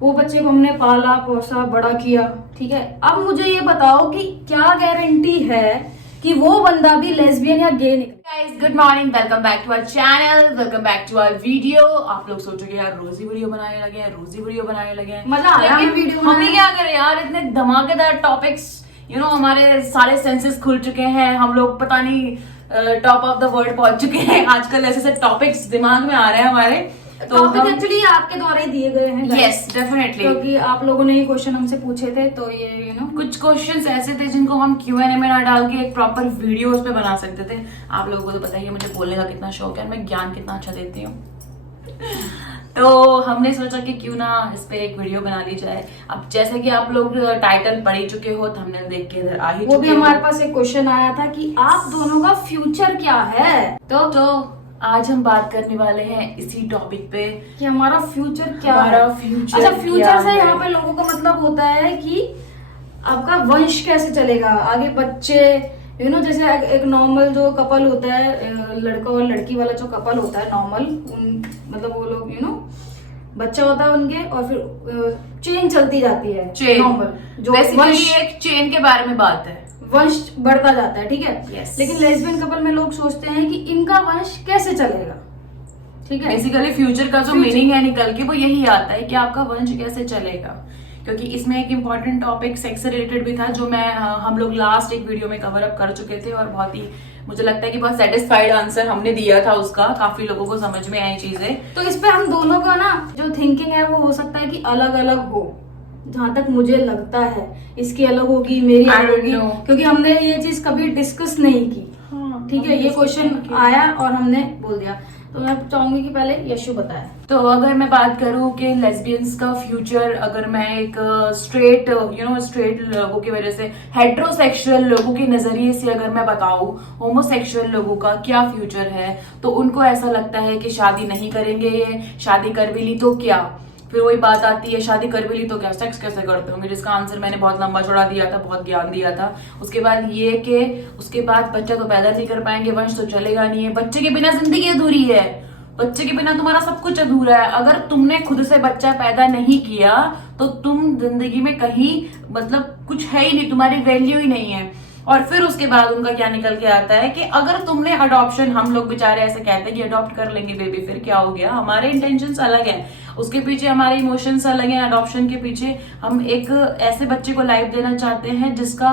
वो बच्चे को हमने पाला पोसा बड़ा किया, ठीक है। अब मुझे ये बताओ कि क्या गारंटी है कि वो बंदा भी लेस्बियन या गे निकले। Guys, good morning, welcome back to our channel, welcome back to our video। आप लोग सोचोगे यार रोजी वीडियो बनाने लगे हैं, रोजी वीडियो बनाने लगे हैं, मजा आ रहा है वीडियो बनाने। हमें क्या करें यार, इतने धमाकेदार टॉपिक्स, हमारे सारे सेंसेस खुल चुके हैं, हम लोग पता नहीं टॉप ऑफ द वर्ल्ड पहुंच चुके हैं। आजकल ऐसे टॉपिक्स दिमाग में आ रहे हैं हमारे, तो एक्चुअली आपके द्वारा ही दिए गए हैं। यस डेफिनेटली, क्योंकि आप लोगों ने ये क्वेश्चन हमसे पूछे थे, तो ये कुछ क्वेश्चंस ऐसे थे जिनको हम Q&A में ना डाल के एक प्रॉपर वीडियो उस पे बना सकते थे। आप लोगों को तो पता ही है मुझे बोलने का कितना शौक है, मैं ज्ञान कितना अच्छा देती हूँ। तो हमने सोचा कि क्यों ना इस पे एक वीडियो बना ली जाए। अब जैसे कि आप लोग टाइटल पढ़ ही चुके हो, थंबनेल देख के इधर आ ही वो भी हमारे पास एक क्वेश्चन आया था कि आप दोनों का फ्यूचर क्या है। तो आज हम बात करने वाले हैं इसी टॉपिक पे कि हमारा फ्यूचर क्या हमारा है। फ्यूचर अच्छा, फ्यूचर से है? यहाँ पे लोगों का मतलब होता है कि आपका वंश कैसे चलेगा, आगे बच्चे, जैसे एक नॉर्मल जो कपल होता है, लड़का और लड़की वाला जो कपल होता है नॉर्मल, मतलब वो लोग बच्चा होता है उनके, और फिर चेन चलती जाती है, चेन नॉर्मल जो बेसिकली एक चेन के बारे में बात है, वंश बढ़ता जाता है, ठीक है। Yes. लेकिन लेस्बियन कपल में लोग सोचते हैं कि इनका वंश कैसे चलेगा, ठीक है। बेसिकली फ्यूचर का जो मीनिंग है निकल के वो यही आता है कि आपका वंश कैसे चलेगा। क्योंकि इसमें एक इम्पॉर्टेंट टॉपिक सेक्स से रिलेटेड भी था, जो हम लोग लास्ट एक वीडियो में कवर अप कर चुके थे, और बहुत ही मुझे लगता है कि बहुत सेटिस्फाइड आंसर हमने दिया था उसका, काफी लोगों को समझ में आई चीजें। तो इस पे हम दोनों का ना जो थिंकिंग है वो हो सकता है कि अलग अलग हो, जहां तक मुझे लगता है। इसकी अलग होगी, मेरी अलग होगी, क्योंकि हमने ये चीज कभी डिस्कस नहीं की, ठीक है। ये क्वेश्चन आया और हमने बोल दिया। तो मैं चाहूंगी कि पहले यशु बताए। तो अगर मैं बात करूं कि लेस्बियंस का फ्यूचर, अगर मैं एक स्ट्रेट स्ट्रेट लोगों की वजह से, हेट्रोसेक्सुअल लोगों के नजरिए से अगर मैं बताऊं होमोसेक्सुअल लोगों का क्या फ्यूचर है, तो उनको ऐसा लगता है कि शादी नहीं करेंगे, ये शादी कर भी ली तो क्या। फिर वही बात आती है, शादी कर भी ली तो क्या, सेक्स कैसे करते होंगे, जिसका आंसर मैंने बहुत लंबा चौड़ा दिया था, बहुत ज्ञान दिया था। उसके बाद ये कि उसके बाद बच्चा तो पैदा नहीं कर पाएंगे, वंश तो चलेगा नहीं है, बच्चे के बिना जिंदगी अधूरी है, बच्चे के बिना तुम्हारा सब कुछ अधूरा है। अगर तुमने खुद से बच्चा पैदा नहीं किया तो तुम जिंदगी में कहीं मतलब कुछ है ही नहीं, तुम्हारी वैल्यू ही नहीं है। और फिर उसके बाद उनका क्या निकल के आता है कि अगर तुमने अडॉप्शन, हम लोग बेचारे ऐसे कहते हैं कि अडॉप्ट कर लेंगे बेबी, फिर क्या हो गया। हमारे इंटेंशंस अलग हैं, उसके पीछे हमारे इमोशंस अलग हैं। अडॉप्शन के पीछे हम एक ऐसे बच्चे को लाइफ देना चाहते हैं जिसका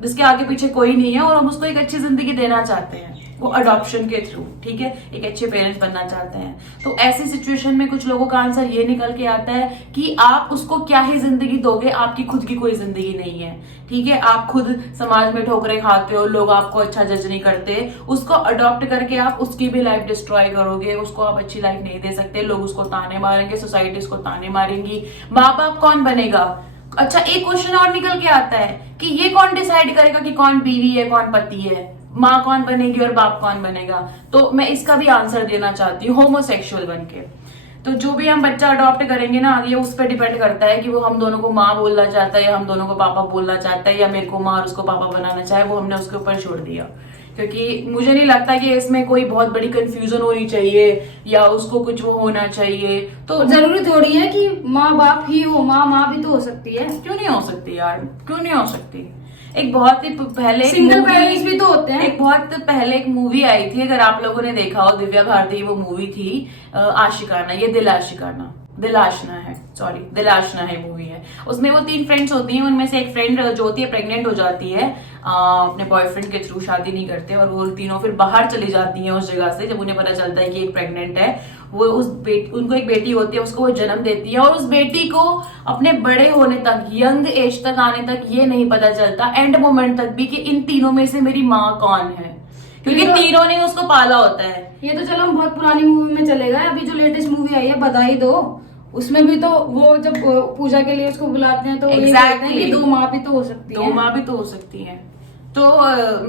जिसके आगे पीछे कोई नहीं है, और हम उसको एक अच्छी जिंदगी देना चाहते हैं, वो अडॉप्शन के थ्रू, ठीक है, एक अच्छे पेरेंट्स बनना चाहते हैं। तो ऐसी सिचुएशन में कुछ लोगों का आंसर ये निकल के आता है कि आप उसको क्या ही जिंदगी दोगे, आपकी खुद की कोई जिंदगी नहीं है, ठीक है। आप खुद समाज में ठोकरें खाते हो, लोग आपको अच्छा जज नहीं करते, उसको अडॉप्ट करके आप उसकी भी लाइफ डिस्ट्रॉय करोगे, उसको आप अच्छी लाइफ नहीं दे सकते, लोग उसको ताने मारेंगे, सोसाइटी उसको ताने मारेंगी, माँ बाप कौन बनेगा। अच्छा, एक क्वेश्चन और निकल के आता है कि ये कौन डिसाइड करेगा कि कौन बीवी है कौन पति है, माँ कौन बनेगी और बाप कौन बनेगा। तो मैं इसका भी आंसर देना चाहती हूँ होमोसेक्सुअल बनके। तो जो भी हम बच्चा अडॉप्ट करेंगे ना, ये उस पर डिपेंड करता है कि वो हम दोनों को माँ बोलना चाहता है या हम दोनों को पापा बोलना चाहता है, या मेरे को माँ और उसको पापा बनाना चाहे, वो हमने उसके ऊपर छोड़ दिया। क्योंकि मुझे नहीं लगता कि इसमें कोई बहुत बड़ी कंफ्यूजन होनी चाहिए या उसको कुछ वो होना चाहिए। तो जरूरी थोड़ी है कि माँ बाप ही हो, माँ भी तो हो सकती है। क्यों नहीं हो सकती यार, क्यों नहीं हो सकती। एक बहुत ही पहले सिंगल पेरेंट्स भी तो होते हैं। एक बहुत पहले एक मूवी आई थी, अगर आप लोगों ने देखा हो, दिव्या भारती, वो मूवी थी आशिकाना, ये दिल आशिकाना, दिल आशना है, सॉरी दिल आशना है मूवी है। उसमें वो 3 फ्रेंड्स होती हैं, उनमें से एक फ्रेंड जो होती है प्रेग्नेंट हो जाती है, अपने बॉयफ्रेंड के थ्रू, शादी नहीं करते, और वो तीनों फिर बाहर चली जाती हैं उस जगह से। जब उन्हें पता चलता है कि एक प्रेग्नेंट है, वो उनको एक बेटी होती है, उसको वो जन्म देती है, और उस बेटी को अपने बड़े होने तक, यंग एज तक आने तक ये नहीं पता चलता, एंड मोमेंट तक भी, कि इन तीनों में से मेरी माँ कौन है, क्योंकि तीनों ने उसको पाला होता है। ये तो चलो हम बहुत पुरानी मूवी में चलेगा, अभी जो लेटेस्ट मूवी आई है बधाई दो, उसमें भी तो वो जब पूजा के लिए उसको बुलाते हैं तो ये कहते हैं कि 2 माँ भी तो हो सकती है, 2 माँ भी तो हो सकती है। तो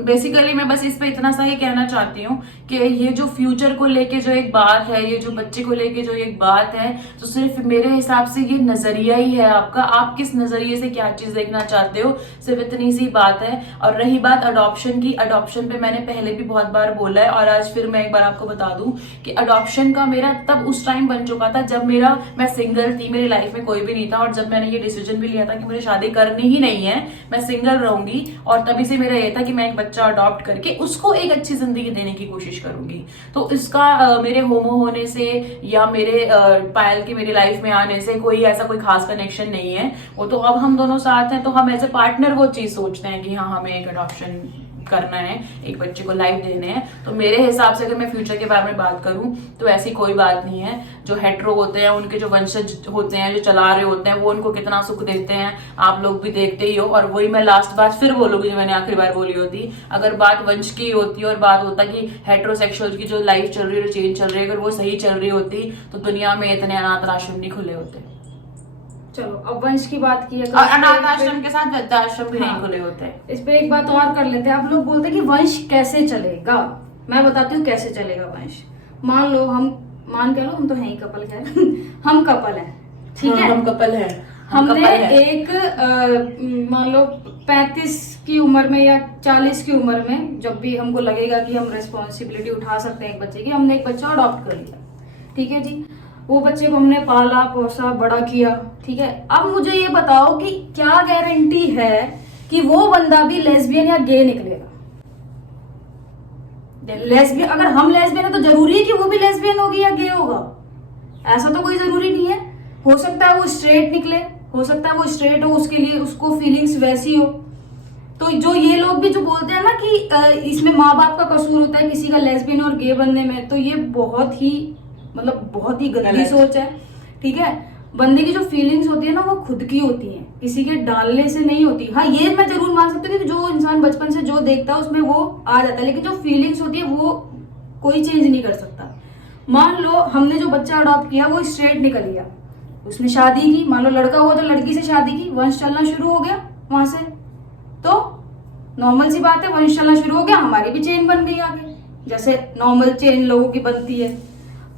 बेसिकली मैं बस इस पे इतना सा ही कहना चाहती हूँ कि ये जो फ्यूचर को लेके जो एक बात है, ये जो बच्चे को लेके जो एक बात है, तो सिर्फ मेरे हिसाब से ये नजरिया ही है आपका, आप किस नजरिए से क्या चीज देखना चाहते हो, सिर्फ इतनी सी बात है। और रही बात अडॉप्शन की, अडॉप्शन पे मैंने पहले भी बहुत बार बोला है और आज फिर मैं एक बार आपको बता दूं कि अडॉप्शन का मेरा तब उस टाइम बन चुका था जब मैं सिंगल थी, मेरी लाइफ में कोई भी नहीं था, और जब मैंने ये डिसीजन भी लिया था कि मुझे शादी करनी ही नहीं है, मैं सिंगल रहूंगी, और तभी से मेरा ये था कि मैं एक बच्चा अडॉप्ट करके उसको एक अच्छी जिंदगी देने की कोशिश करूंगी। तो इसका मेरे होमो होने से या मेरे पायल की मेरी लाइफ में आने से कोई खास कनेक्शन नहीं है। वो तो अब हम दोनों साथ हैं तो हम एज ए पार्टनर वो चीज सोचते हैं कि हाँ हमें एक अडॉप्शन करना है, एक बच्चे को लाइफ देने हैं। तो मेरे हिसाब से अगर मैं फ्यूचर के बारे में बात करूं तो ऐसी कोई बात नहीं है। जो हेट्रो होते हैं, उनके जो वंशज होते हैं, जो चला रहे होते हैं, वो उनको कितना सुख देते हैं आप लोग भी देखते ही हो। और वही मैं लास्ट बात फिर बोलूंगी जो मैंने आखिरी बार बोली होती, अगर बात वंश की होती और बात होता कि हेट्रोसेक्सुअल की जो लाइफ चल रही है, जो चेंज चल रही है, अगर वो सही चल रही होती तो दुनिया में इतने अनाथ आश्रम नहीं खुले होते। चलो अब वंश की बात की है तो और अनाथ आश्रम के साथ वृद्धाश्रम भी नहीं खुले होते। इस पे एक बात और कर लेते हैं। आप लोग बोलते हैं कि वंश कैसे चलेगा, मैं बताती हूँ कैसे चलेगा वंश। मान लो हम तो हैं ही कपल, खैर हम कपल हैं, ठीक है, हम कपल हैं। हमने एक मान लो 35 की उम्र में या 40 की उम्र में, जब भी हमको लगेगा कि हम रिस्पॉन्सिबिलिटी उठा सकते हैं एक बच्चे की, हमने एक बच्चा अडॉप्ट कर लिया, ठीक है जी। वो बच्चे को हमने पाला पोसा बड़ा किया, ठीक है। अब मुझे ये बताओ कि क्या गारंटी है कि वो बंदा भी लेस्बियन या गे निकलेगा। लेस्बियन, अगर हम लेस्बियन है तो जरूरी है कि वो भी लेस्बियन होगी या गे होगा? ऐसा तो कोई जरूरी नहीं है। हो सकता है वो स्ट्रेट निकले, हो सकता है वो स्ट्रेट हो, उसके लिए उसको फीलिंग्स वैसी हो। तो जो ये लोग भी जो बोलते हैं ना कि इसमें माँ बाप का कसूर होता है किसी का लेस्बियन और गे बनने में, तो ये बहुत ही गंदी सोच है, ठीक है। बंदे की जो फीलिंग्स होती है ना वो खुद की होती है, किसी के डालने से नहीं होती। हाँ ये मैं जरूर मान सकती हूँ कि जो इंसान बचपन से जो देखता है उसमें वो आ जाता है, लेकिन जो फीलिंग्स होती है वो कोई चेंज नहीं कर सकता। मान लो हमने जो बच्चा अडॉप्ट किया वो स्ट्रेट निकल गया, उसने शादी की, मान लो लड़का हुआ तो लड़की से शादी की, वंश चलना शुरू हो गया वहां से, तो नॉर्मल सी बात है, वंश चलना शुरू हो गया, हमारी भी चेन बन गई आगे, जैसे नॉर्मल चेन लोगों की बनती है।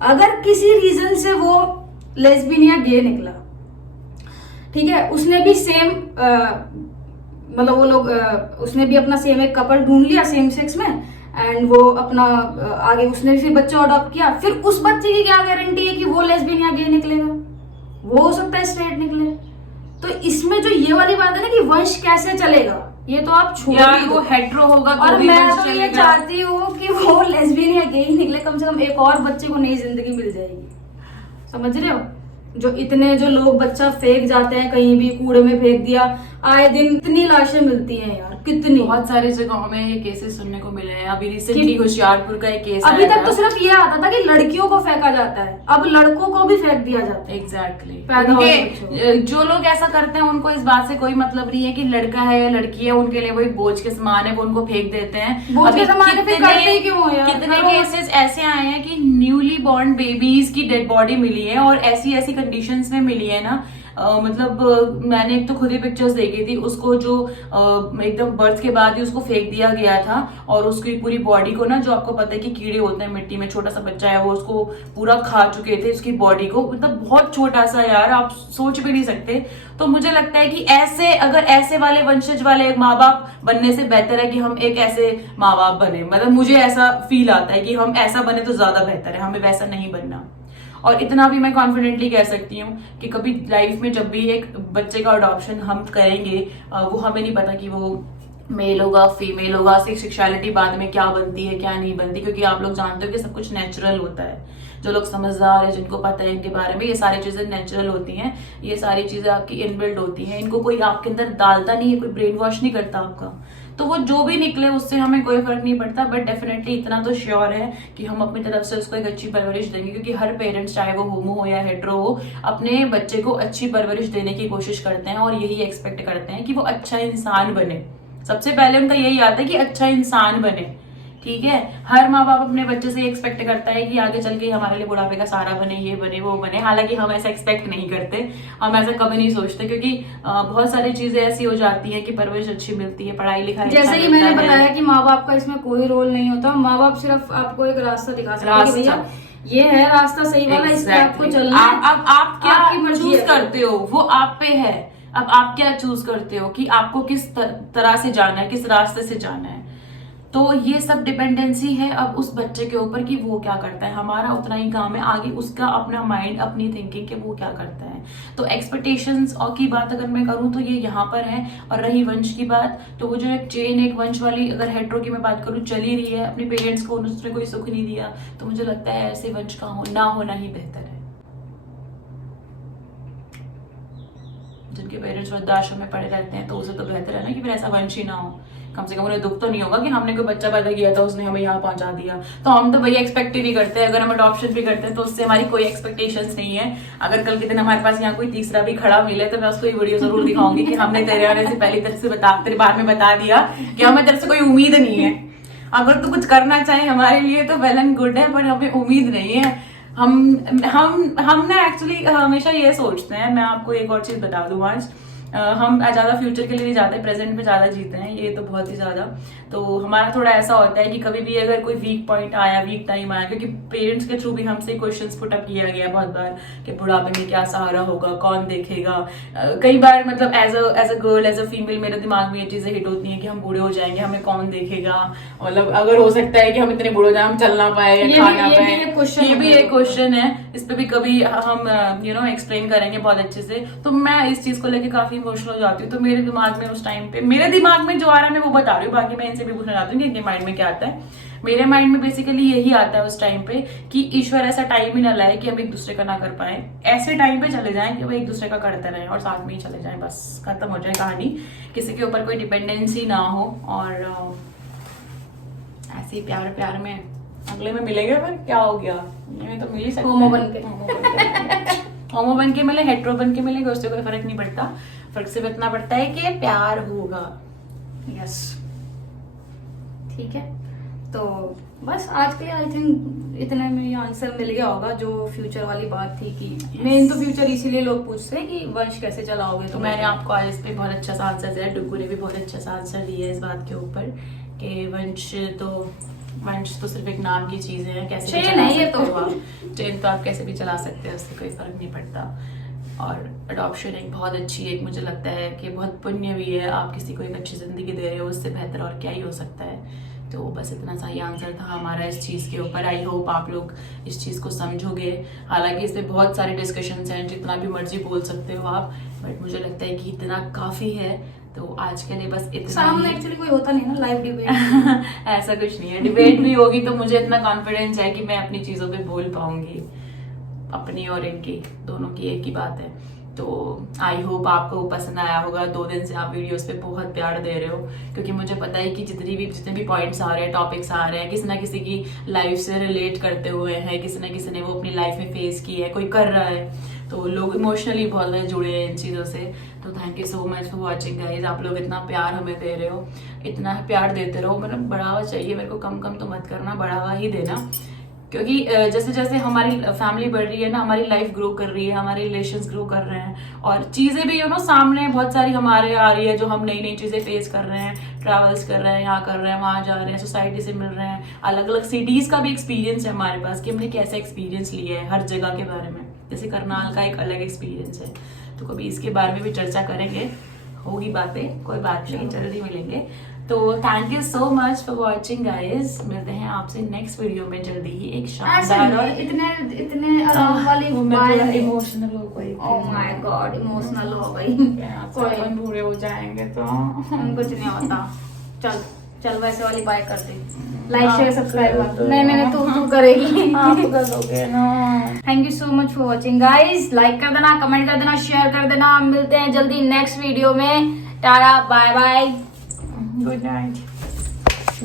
अगर किसी रीजन से वो लेस्बियन या गे निकला, ठीक है, उसने भी सेम मतलब वो लोग उसने भी अपना सेम एक कपल ढूंढ लिया सेम सेक्स में, एंड वो अपना आगे उसने भी फिर बच्चा अडॉप्ट किया, फिर उस बच्चे की क्या गारंटी है कि वो लेस्बियन या गे निकलेगा? वो हो सकता है स्ट्रेट निकले। तो इसमें जो ये वाली बात है ना कि वंश कैसे चलेगा, ये तो आप छोड़िए, वो हेट्रो होगा तो और भी मैं वंश तो ये चलेगा। चाहती हूँ कि वो लेस्बियन या गे ही निकले, कम से कम एक और बच्चे को नई जिंदगी मिल जाएगी। समझ रहे हो? जो इतने जो लोग बच्चा फेंक जाते हैं कहीं भी, कूड़े में फेंक दिया, आए दिन इतनी लाशें मिलती हैं यार, कितनी। बहुत सारी जगहों में ये केसेस सुनने को मिले हैं। अभी रिसेंटली होशियारपुर का एक केस अभी तक तो सिर्फ ये आता था कि लड़कियों को फेंका जाता है, अब लड़कों को भी फेंक दिया जाता है। एग्जैक्टली पैदा हुए बच्चों। जो लोग ऐसा करते हैं उनको इस बात से कोई मतलब नहीं है कि लड़का है या लड़की है, उनके लिए वो एक बोझ के समान है, वो उनको फेंक देते हैं। बोझ के अभी समान है, फिर करते ही क्यों हो यार? कितने केसेस ऐसे आए हैं कि न्यूली बॉर्न बेबीज की डेड बॉडी मिली है, और ऐसी ऐसी कंडीशंस में मिली है ना, मतलब मैंने एक तो खुद ही पिक्चर्स देखी थी, उसको जो एकदम बर्थ के बाद ही उसको फेंक दिया गया था, और उसकी पूरी बॉडी को ना, जो आपको पता है कि कीड़े होते हैं मिट्टी में, छोटा सा बच्चा है वो उसको पूरा खा चुके थे उसकी बॉडी को, मतलब बहुत छोटा सा यार, आप सोच भी नहीं सकते। तो मुझे लगता है कि ऐसे वाले वंशज वाले माँ बाप बनने से बेहतर है कि हम एक ऐसे माँ बाप बने, मतलब मुझे ऐसा फील आता है कि हम ऐसा बने तो ज्यादा बेहतर है, हमें वैसा नहीं बनना। और इतना भी मैं कॉन्फिडेंटली कह सकती हूँ कि कभी लाइफ में जब भी एक बच्चे का अडॉप्शन हम करेंगे, वो हमें नहीं पता कि वो मेल होगा फीमेल होगा, सेक्सुअलिटी बाद में क्या बनती है क्या नहीं बनती, क्योंकि आप लोग जानते हो कि सब कुछ नेचुरल होता है। जो लोग समझदार है, जिनको पता है इनके बारे में, ये सारी चीजें नेचुरल होती हैं, ये सारी चीजें आपकी इनबिल्ट होती हैं, इनको कोई आपके अंदर डालता नहीं है, कोई ब्रेन वॉश नहीं करता आपका। तो वो जो भी निकले उससे हमें कोई फर्क नहीं पड़ता, बट डेफिनेटली इतना तो श्योर है कि हम अपनी तरफ से उसको एक अच्छी परवरिश देंगे, क्योंकि हर पेरेंट्स, चाहे वो होमो हो या हेट्रो हो, अपने बच्चे को अच्छी परवरिश देने की कोशिश करते हैं और यही एक्सपेक्ट करते हैं कि वो अच्छा इंसान बने। सबसे पहले उनका यही आता है कि अच्छा इंसान बने, ठीक है। हर माँ बाप अपने बच्चे से एक्सपेक्ट करता है कि आगे चल के हमारे लिए बुढ़ापे का सहारा बने, ये बने वो बने। हालांकि हम ऐसा एक्सपेक्ट नहीं करते, हम ऐसा कभी नहीं सोचते, क्योंकि बहुत सारी चीजें ऐसी हो जाती है कि परवरिश अच्छी मिलती है, पढ़ाई लिखाई जैसे कि मैंने बताया कि माँ बाप का इसमें कोई रोल नहीं होता। माँ बाप सिर्फ आपको एक रास्ता दिखा सकते हैं कि भैया ये है रास्ता सही वाला, इस पे आपको चलना है। अब आप क्या चूज करते हो वो आप पे है। अब आप क्या चूज करते हो कि आपको किस तरह से जाना है, किस रास्ते से जाना है। तो ये सब डिपेंडेंसी है अब उस बच्चे के ऊपर कि वो क्या करता है। हमारा उतना ही काम है, आगे उसका अपना माइंड, अपनी थिंकिंग कि वो क्या करता है। तो एक्सपेक्टेशंस और की बात अगर मैं करूं तो ये यहाँ पर है। और रही वंश की बात, तो वो जो एक चेन, एक वंश वाली अगर हेट्रो की मैं बात करूं चली रही है, अपने पेरेंट्स को उसने कोई सुख नहीं दिया, तो मुझे लगता है ऐसे वंश का ना होना ही बेहतर है। जिनके पेरेंट्स वृद्धाश्रम में पड़े रहते हैं तो उसे तो बेहतर है ना कि फिर ऐसा वंश ही ना हो। कम से कम उन्हें दुख तो नहीं होगा कि हमने कोई बच्चा पैदा किया था, उसने हमें यहाँ पहुंचा दिया। तो हम तो भैया एक्सपेक्ट ही नहीं करते। अगर हम अडॉप्शन भी करते हैं तो उससे हमारी कोई एक्सपेक्टेशंस नहीं है। अगर कल के दिन हमारे पास यहाँ कोई तीसरा भी खड़ा मिले तो मैं उसको ये वीडियो जरूर दिखाऊंगी कि हमने तेरे आने से पहले तेरे बारे में बता दिया कि हमें तेरे से कोई उम्मीद नहीं है। अगर तू कुछ करना चाहे हमारे लिए तो वेल एंड गुड है, पर हमें उम्मीद नहीं है। हम ना एक्चुअली हमेशा ये सोचते हैं, मैं आपको एक और चीज बता दूं आज, हम ज्यादा फ्यूचर के लिए नहीं जाते, प्रेजेंट में ज्यादा जीते हैं, ये तो बहुत ही ज्यादा। तो हमारा थोड़ा ऐसा होता है कि कभी भी अगर कोई वीक पॉइंट आया, वीक टाइम आया, क्योंकि पेरेंट्स के थ्रू भी हमसे क्वेश्चंस पुट अप किया गया बहुत बार कि बुढ़ापे में क्या सहारा होगा, कौन देखेगा। कई बार मतलब as a girl, as a female मेरे दिमाग में ये चीजें हिट होती हैं कि हम बूढ़े हो जाएंगे, हमें कौन देखेगा। मतलब अगर हो सकता है कि हम इतने बूढ़े हो जाए, हम चल ना पाए या खा ना पाए, ये भी एक क्वेश्चन है। इस पे भी कभी हम एक्सप्लेन करेंगे बहुत अच्छे से। तो मैं इस चीज को लेकर काफी इमोशनल हो जाती हूँ। तो मेरे दिमाग में उस टाइम पे, मेरे दिमाग में जो आ रहा है मैं वो बता रही हूँ, बाकी मैं इनसे भी पूछना चाहती हूँ कि इनके माइंड में क्या आता है। मेरे माइंड में बेसिकली यही आता है उस टाइम पे कि ईश्वर ऐसा टाइम ही ना लाए कि हम एक दूसरे का ना कर पाए। ऐसे टाइम पे चले जाएं कि वो एक दूसरे का करते रहें और साथ में ही चले जाएं, बस खत्म हो जाए कहानी। किसी के ऊपर कोई डिपेंडेंसी ना हो और ऐसे ही प्यार प्यार में अगले में मिलेंगे। पर क्या हो गया, ये तो मिल ही सकता है। होमो बन के मिले, हेट्रो बन के मिलेंगे, उससे कोई फर्क नहीं पड़ता। फर्क सिर्फ इतना पड़ता है कि प्यार होगा। यस, ठीक है। तो बस आज के लिए आई थिंक इतने में ये आंसर मिल गया होगा जो फ्यूचर वाली बात थी कि मेन तो फ्यूचर इसीलिए लोग पूछते हैं कि वंश कैसे चलाओगे। तो मैंने आपको आज इस पे बहुत अच्छा सा आंसर दिया, डुगू ने भी बहुत अच्छा सा आंसर दिया इस बात के ऊपर कि वंश तो सिर्फ एक नाम की चीज है, कैसे चेन है ये तो। चेन तो आप कैसे भी चला सकते हैं, उससे कोई फर्क नहीं पड़ता। और अडॉप्शन एक बहुत अच्छी, एक मुझे लगता है कि बहुत पुण्य भी है। आप किसी को एक अच्छी जिंदगी दे रहे हो, उससे बेहतर और क्या ही हो सकता है। तो बस इतना सा ही आंसर था हमारा इस चीज़ के ऊपर। आई होप आप लोग इस चीज़ को समझोगे। हालांकि इसमें बहुत सारे डिस्कशंस हैं, जितना भी मर्जी बोल सकते हो आप, बट मुझे लगता है कि इतना काफ़ी है। तो आज के लिए बस इतना। सामने एक्चुअली कोई होता नहीं ना लाइव डिबेट ऐसा कुछ नहीं है। डिबेट भी होगी तो मुझे इतना कॉन्फिडेंस है कि मैं अपनी चीज़ों पे बोल पाऊंगी। अपनी और इनकी दोनों की एक ही बात है। तो आई होप आपको पसंद आया होगा। 2 दिन से आप वीडियोस पे बहुत प्यार दे रहे हो, क्योंकि मुझे पता है कि जितने भी पॉइंट्स आ रहे हैं, टॉपिक्स आ रहे हैं, किसी ना किसी की लाइफ से रिलेट करते हुए हैं, किसी ना किसी ने वो अपनी लाइफ में फेस की है, कोई कर रहा है, तो लोग इमोशनली बहुत ज़्यादा जुड़े हैं इन चीज़ों से। तो thank you so much for watching guys. आप लोग इतना प्यार हमें दे रहे हो, इतना प्यार देते रहो। मतलब बढ़ावा चाहिए मेरे को, कम कम तो मत करना, बढ़ावा ही देना। क्योंकि जैसे जैसे हमारी फैमिली बढ़ रही है ना, हमारी लाइफ ग्रो कर रही है, हमारे रिलेशंस ग्रो कर रहे हैं, और चीज़ें भी सामने बहुत सारी हमारे आ रही है, जो हम नई नई चीज़ें फेस कर रहे हैं, ट्रैवल्स कर रहे हैं, यहाँ कर रहे हैं, वहाँ जा रहे हैं, सोसाइटी से मिल रहे हैं, अलग अलग सिटीज़ का भी एक्सपीरियंस है हमारे पास कि हमने कैसा एक्सपीरियंस लिया है हर जगह के बारे में। जैसे करनाल का एक अलग एक्सपीरियंस है, तो कभी इसके बारे में भी चर्चा करेंगे, होगी बातें, कोई बात नहीं, जल्दी मिलेंगे। तो thank you so much for watching guys. मिलते हैं आपसे नेक्स्ट वीडियो में जल्दी ही एक शानदार और इतने आराम वाली इमोशनल हो गई। ओह माय गॉड, इमोशनल हो गई। कोई बूढ़े हो जाएंगे तो कुछ नहीं होता। चल वैसे वाली बाय कर दे, लाइक शेयर सब्सक्राइब। नहीं तू करेगी, आप कर दोगे ना। Thank you so much for watching guys. Like कर देना, कमेंट कर देना, शेयर कर देना। मिलते हैं जल्दी नेक्स्ट वीडियो में। Tata, bye bye, good night.